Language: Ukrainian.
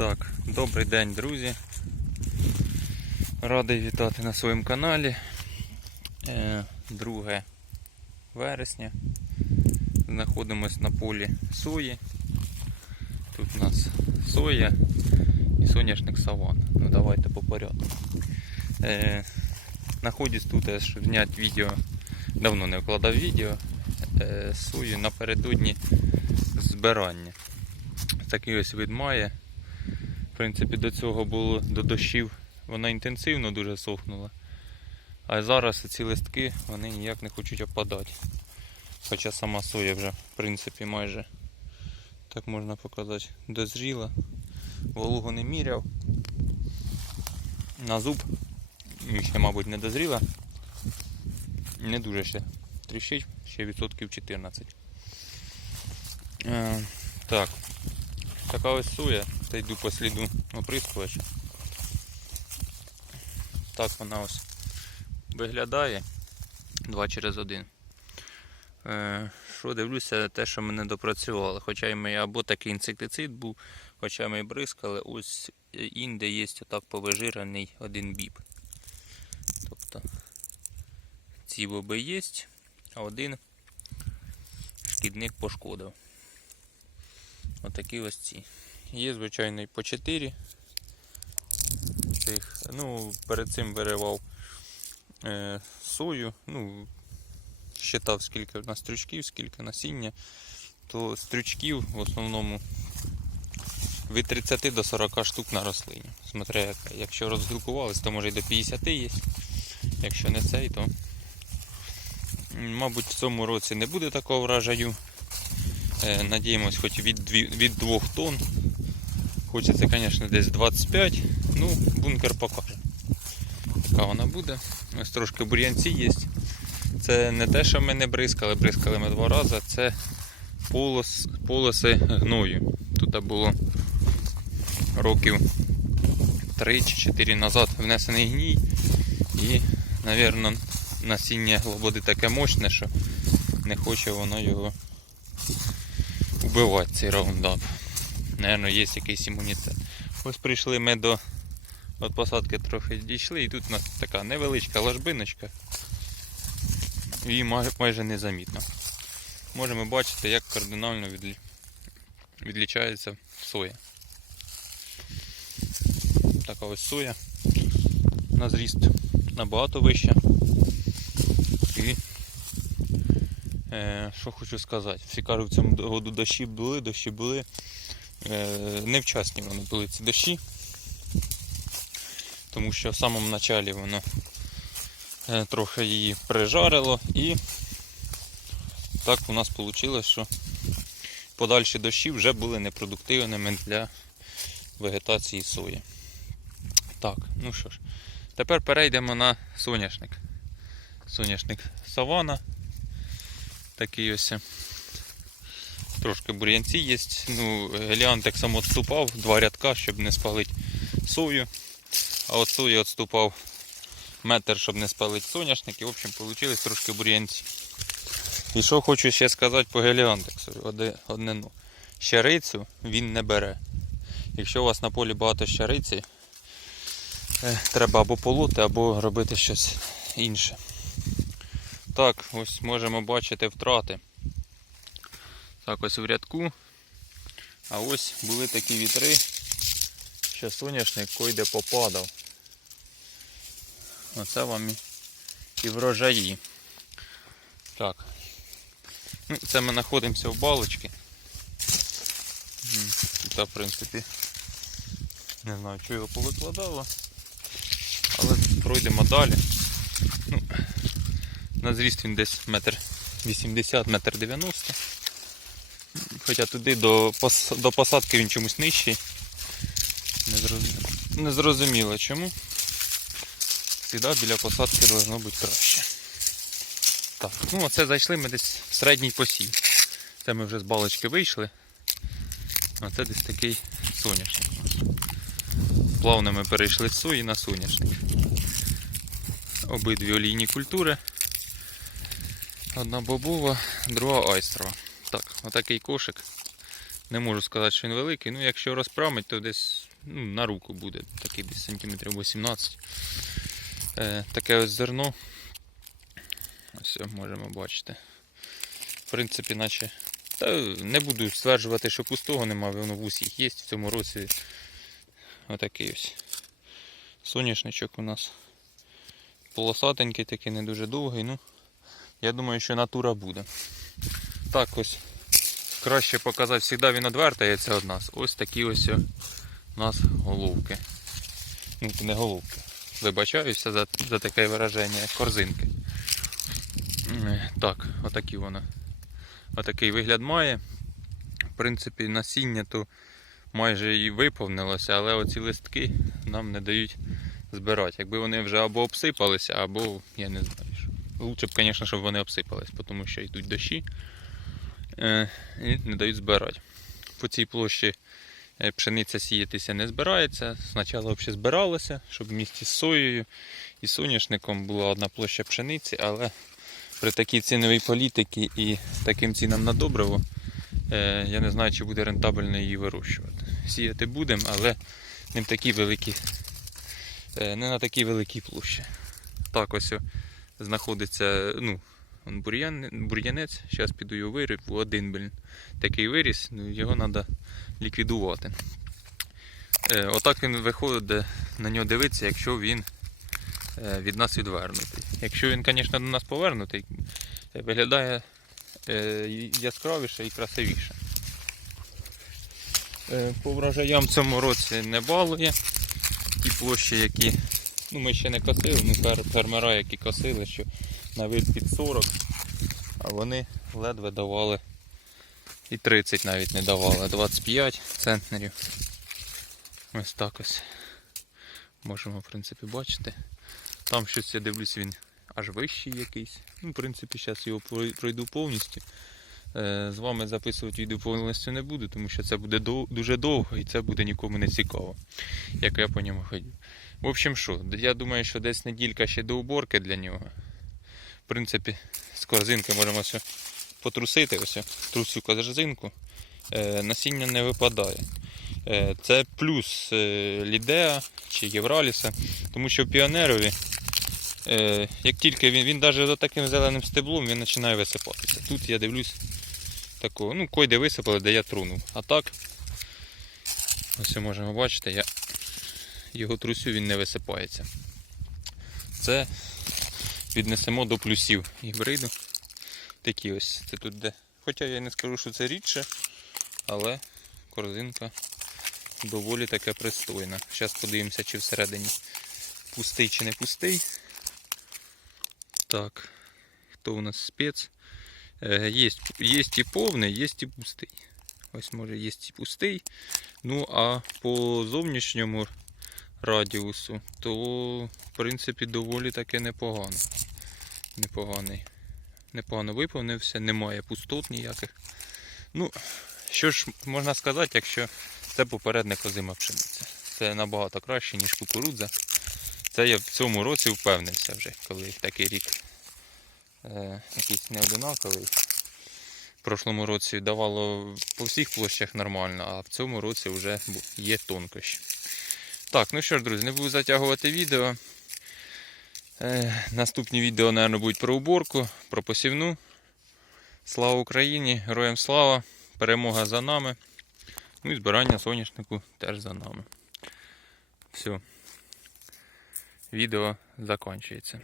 Так, добрий день, друзі. Радий вітати на своєму каналі. Е, 2 вересня. Знаходимось на полі сої. Тут у нас соя і соняшник саван. Ну давайте по порядку. Е, тут, е, щоб зняти відео. Давно не вкладав відео. Е, сою напередодні збирання. Такий ось вид має. Принципі, до цього було до дощів. Вона інтенсивно дуже сохнула. А зараз ці листки вони ніяк не хочуть опадати. Хоча сама соя вже, в принципі, майже так можна показати, дозріла. Вологу не міряв. На зуб ще, мабуть, не дозріла. Не дуже ще тріщить, ще відсотків 14. Е, так, така ось соя, та йду по сліду оприскувача. Так вона ось виглядає 2 через 1. Е, що дивлюся, те, що ми не допрацювали. Хоча й ми або такий інсектицид був, хоча ми і бризкали, ось інде є отак повижираний один біб. Тобто ці боби є, а один шкідник пошкодив. Отакі ось ці. Є, звичайно, і по 4 цих. Ну, перед цим виривав е, сою. Ну, считав, скільки в нас стрючків, скільки насіння. То стрючків в основному від 30 до 40 штук на рослині. Смотря, яка. якщо розгрупувались, то може і до 50 є. Якщо не цей, то мабуть в цьому році не буде такого вражаю. Е, Надіємось, хоч від 2 тонн. Хочеться, звісно, десь 25. Ну, бункер покаже. Яка вона буде. Ось трошки бур'янці є. Це не те, що ми не бризкали, бризкали ми два рази. Це полос, полоси гною. Тут було років 3 чи 4 назад внесений гній. І, мабуть, насіння лободи таке мощне, що не хоче воно його вбивати цей раундап. Наверно, є якийсь імунітет. Ось прийшли ми до от посадки трохи дійшли, і тут у нас така невеличка ложбиночка. І майже незамітно. Можемо бачити, як кардинально відлі... відлічається соя. Така ось соя. На зріст набагато вища. І е, що хочу сказати, всі кажуть, в цьому году дощі були, дощі були. Е, невчасні вони були ці дощі, тому що в самому початку воно е, трохи її прижарило і так у нас вийшло, що подальші дощі вже були непродуктивними для вегетації сої. Так, ну що ж, тепер перейдемо на соняшник. Соняшник савана. Такий ось. Трошки бур'янці є. Ну, Геліан так само відступав, два рядка, щоб не спалити сою. А от сою відступав метр, щоб не спалити соняшник. І в общем вийшли трошки бур'янці. І що хочу ще сказати по геліантексу. Одне ну. Щарицю він не бере. Якщо у вас на полі багато щариці, е, треба або полоти, або робити щось інше. Так, ось можемо бачити втрати. Так, ось в рядку. А ось були такі вітри, що соняшник койде попадав. Оце вам і, врожаї. Так. Ну, це ми знаходимося в балочці. Тут, в принципі, не знаю, що його повикладало. Але пройдемо далі. Ну, на зріст він десь метр 80, метр 90. Хоча туди до, до посадки він чомусь нижчий. Не зрозуміло, не зрозуміло чому. Всегда біля посадки должно бути краще. Так, ну оце зайшли ми десь в середній посів. Це ми вже з балочки вийшли. А це десь такий соняшник. Плавно ми перейшли з сої на соняшник. Обидві олійні культури. Одна бобова, друга айстрова. Так, отакий кошик. Не можу сказати, що він великий. Ну, якщо розпрамить, то десь ну, на руку буде, такий десь сантиметрів 18. Е, таке ось зерно. Ось можемо бачити. В принципі, наче. Та не буду стверджувати, що пустого нема, воно в усіх є в цьому році. Отакий ось. Соняшничок у нас полосатенький, такий не дуже довгий. Ну, я думаю, що натура буде. Так ось. Краще показати, завжди він відвертається від нас. Ось такі ось у нас головки. Ну, не головки. Вибачаюся за, за таке вираження, корзинки. Е, Так, отакі вона. Отакий вигляд має. В принципі, насіння то майже і виповнилося, але оці листки нам не дають збирати. Якби вони вже або обсипалися, або я не знаю. Лучше б, звісно, щоб вони обсипались, тому що йдуть дощі е, не дають збирати. По цій площі е, пшениця сіятися не збирається. Спочатку взагалі збиралося, щоб в місті з соєю і соняшником була одна площа пшениці, але при такій ціновій політиці і таким цінам на добриво, е, я не знаю, чи буде рентабельно її вирощувати. Сіяти будемо, але не в такі великі, е, не на такій великій площі. Так ось знаходиться, ну, он бур'ян, бур'янець, зараз піду його виріб, один, блін, такий виріс, ну, його треба ліквідувати. Е, отак він виходить де на нього дивитися, якщо він е, від нас відвернутий. Якщо він, звісно, до нас повернутий, виглядає е, яскравіше і красивіше. Е, По врожаям цьому році не балує. Ті площі, які ну, ми ще не косили, фер- фермера, які косили, що на вид під 40, а вони ледве давали і 30 навіть не давали, 25 центнерів. Ось так ось. Можемо, в принципі, бачити. Там щось я дивлюсь, він аж вищий якийсь. Ну, в принципі, зараз його пройду повністю. Е, З вами записувати відео повністю не буду, тому що це буде дуже довго і це буде нікому не цікаво, як я по ньому ходив. В общем, що, я думаю, що десь неділька ще до уборки для нього. В принципі, з корзинки можемо все потрусити. Ось трусю корзинку. Е, насіння не випадає. Е, це плюс Лідеа чи Євраліса, тому що піонерові, як тільки він, він навіть за таким зеленим стеблом він починає висипатися. Тут я дивлюсь такого, ну койде висипали, де я трунув. А так, ось можемо бачити, я його трусю, він не висипається. Це віднесемо до плюсів гібриду. Такі ось це тут де. Хоча я не скажу, що це рідше, але корзинка доволі таке пристойна. Зараз подивимося, чи всередині пустий чи не пустий. Так, хто у нас спец? Е, є, є і повний, є і пустий. Ось може є і пустий. Ну а по зовнішньому радіусу, то в принципі доволі таке непогано. Непоганий. Непогано виповнився, немає пустот ніяких. Ну, що ж можна сказати, якщо це попередник озима пшениця. Це набагато краще, ніж кукурудза. Це я в цьому році впевнився вже, коли такий рік е, якийсь неодинаковий. В прошлому році давало по всіх площах нормально, а в цьому році вже є тонкощі. Так, ну що ж, друзі, не буду затягувати відео. Е, наступні відео, мабуть, будуть про уборку, про посівну. Слава Україні! Героям слава! Перемога за нами. Ну і збирання соняшнику теж за нами. Все. Відео закінчується.